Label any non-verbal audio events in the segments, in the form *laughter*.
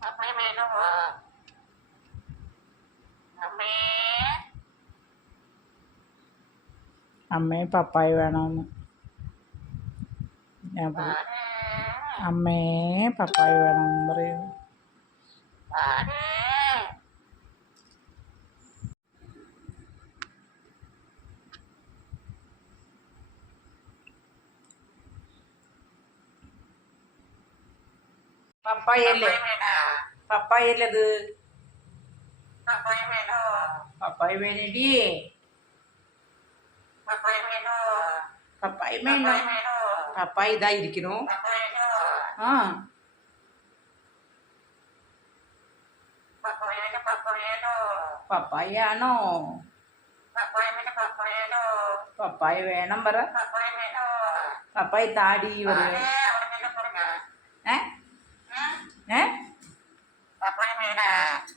അമ്മേ വേണോ അമ്മേ അമ്മേ പപ്പായ വേണമെന്ന് ഞാൻ പറയും അമ്മേ പപ്പായ വേണമെന്ന് പറയും. പപ്പായല്ലേ? വേണോ പപ്പായല്ലേ അത് അമ്മേ വേണോ പപ്പായ വേണേടി അമ്മേ വേണോ പപ്പായ അമ്മേ വേണോ വേണോ പപ്പായ ഇതായിരിക്കണു അമ്മേ വേണോ ആ. അമ്മേ വേണോ അമ്മേ വേണോ പപ്പായാണോ അമ്മേ വേണോ അമ്മേ വേണോ പപ്പായ വേണം പറ. അമ്മേ വേണോ പപ്പായ താടി പറ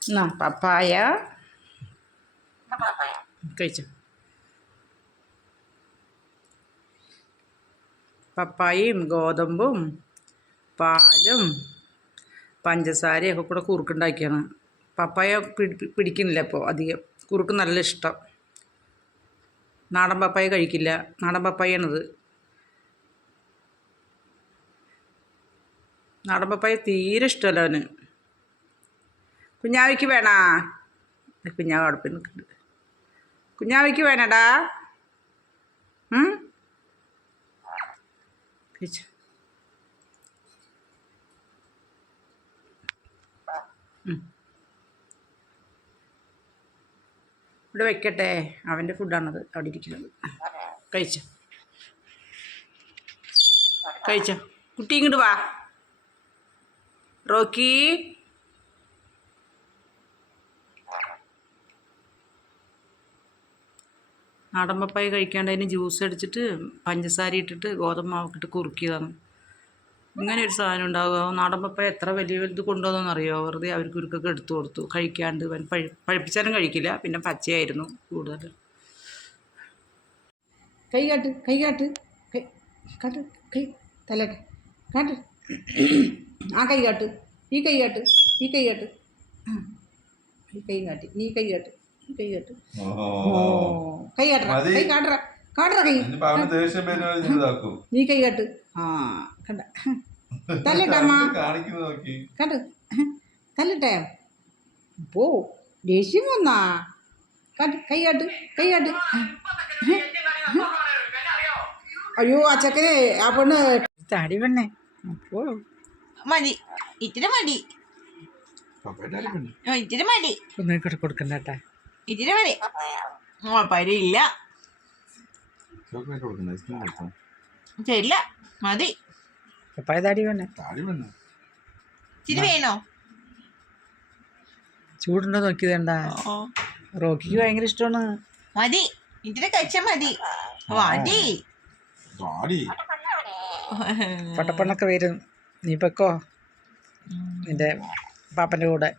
എന്നാ പപ്പായ കഴിച്ചു പപ്പായയും ഗോതമ്പും പാലും പഞ്ചസാരയും ഒക്കെ കൂടെ കുറുക്കുണ്ടാക്കിയാണ്. പപ്പായ പിടി പിടിക്കുന്നില്ല ഇപ്പോൾ അധികം. കുറുക്ക് നല്ല ഇഷ്ടം. നാടൻ പപ്പായ കഴിക്കില്ല. നാടൻ പപ്പായാണിത്. നാടൻ പപ്പായ തീരെ ഇഷ്ടമല്ല അവന്. കുഞ്ഞാവിക്ക് വേണാ? കുഞ്ഞാവ് അടുപ്പിൽ നിൽക്കുന്നുണ്ട്. കുഞ്ഞാവിക്ക് വേണടാ. ഇവിടെ വെക്കട്ടെ. അവന്റെ ഫുഡാണത്. അവിടെ ഇരിക്കുന്നത്. കഴിച്ചോ. കഴിച്ചോ. കുട്ടി ഇങ്ങോട്ട് വാ. റോക്കി. നാടൻ പപ്പായ കഴിക്കാണ്ട് അതിന് ജ്യൂസ് അടിച്ചിട്ട് പഞ്ചസാര ഇട്ടിട്ട് ഗോതമ്പ് മാവൊക്കെ കുറുക്കിയതാണ്. ഇങ്ങനെ ഒരു സാധനം ഉണ്ടാവുക. നാടൻ പപ്പായ എത്ര വലിയ വലുത് കൊണ്ടുവന്നെന്ന് അറിയോ? വെറുതെ അവർക്ക് ഉരുക്കൊക്കെ എടുത്തു കൊടുത്തു. കഴിക്കാണ്ട് പഴി പഴിപ്പിച്ചാലും കഴിക്കില്ല. പിന്നെ പച്ചയായിരുന്നു കൂടുതൽ കൈ കാട്ട് കൈ കൈ കാട്ട് കാട്ട്. ആ കൈ കാട്ട്. ഈ കൈ കാട്ട്. ഈ കൈ കാട്ട്. ഈ കൈ കാട്ട്. ഈ കൈ കാട്ട് ഓ കൈ കാട്ടറ കൈ. കാട്ടറ കാട്ടറ കൈ നീ കൈ കാട്ട് ആ കണ്ട. തല്ലട്ടെ അമ്മ നോക്കി. കണ്ട്. തല്ലട്ടെ. പോ ദേഷ്യം വന്നാ. കാട്ട് കൈ കാട്ട് കൈ കാട്ട് അയ്യോ ആ ചെക്കനെ ആ പെണ്ണ്. താടി പെണ്ണേ. അപ്പോ മതി. ഇത്തിരി മടി ഇത്തിരി മതി. ഒന്നും കൂടെ കൊടുക്കണ്ട ഇത്തിരി മതി. പരിയില്ല ശരില്ല മതി പെണ്ണ് വേണോ? ചൂടുണ്ടോ നോക്കിയതേണ്ട റോക്കിക്ക് ഭയങ്കര ഇഷ്ടമാണ്. മതി. ഇത്തിരി കച്ച മതി. മതി *laughs* പട്ടപ്പണ്ണൊക്കെ വരും. നീ പൊക്കോ നിന്റെ പാപ്പന്റെ കൂടെ.